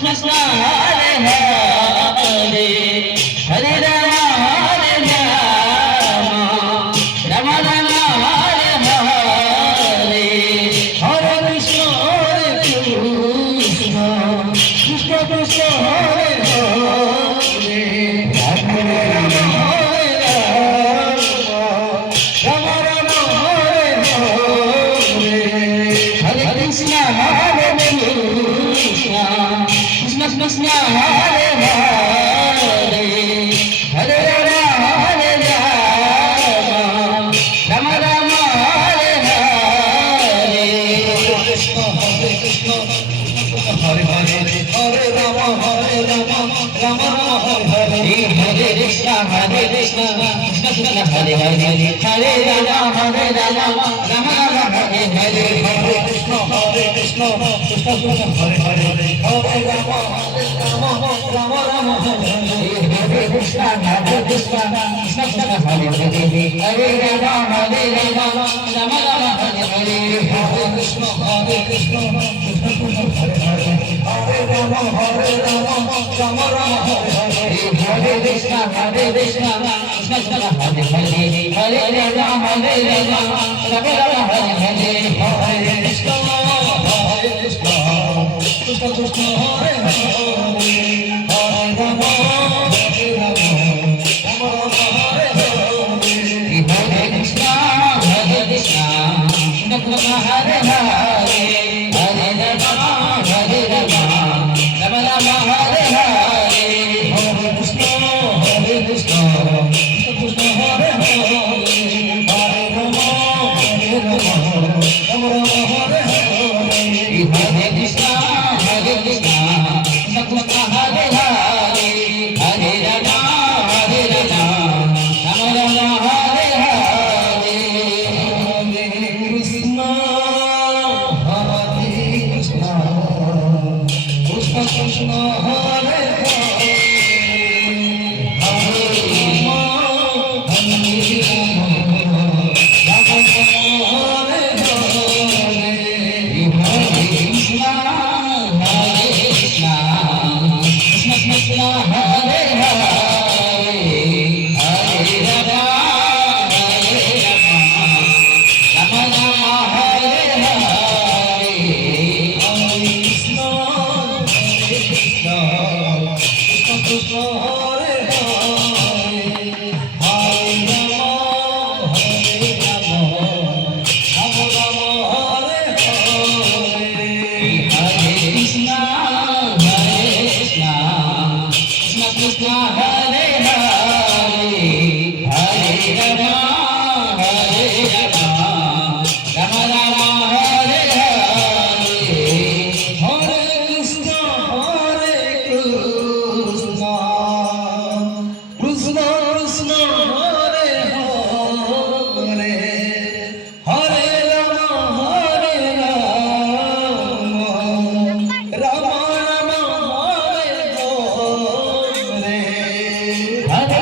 Krishna Krishna Hare Hare Hare Ram Hare Ram Ram Ram Hare Hare Krishna Hare Krishna Hare Hare Hare Ram Ram Ram Hare Hare Krishna Krishna Krishna Hare Hare Hare Ram Ram Ram Hare Hare Hare Krishna Krishna Krishna Hare Hare Hare Ram Ram Ram Hare Krishna Krishna Krishna Hare Hare Hare Ram Ram Ram Hare Hare Hare Krishna Krishna Krishna Hare Hare Hare Ram Ram Ram Ram Hare Hare Hare Krishna Krishna Krishna Hare Hare Hare Ram Ram Ram Hare Hare Hare Krishna Krishna Krishna Hare Hare Hare Ram Hare Krishna Krishna Hare Hare Hare Ram Ram Ram Hare Hare Hare Krishna Krishna Krishna Hare Hare Hare Ram Ram Hare Hare Hare Krishna Krishna Hare Hare Hare Ram Ram Ram Hare Hare Hare Krishna Krishna Krishna Hare Hare Hare Ram Hare Hare Hare Krishna Krishna Krishna Hare Hare Hare Ram Ram Ram Hare Hare Hare Krishna Krishna Krishna Hare Hare Hare Ram Ram Hare Hare Hare Krishna Krishna Krishna Hare Hare Hare Ram Ram Ram Hare Hare Hare Krishna Krishna Krishna Hare Hare Hare Ram Ram Ram Hare Hare Hare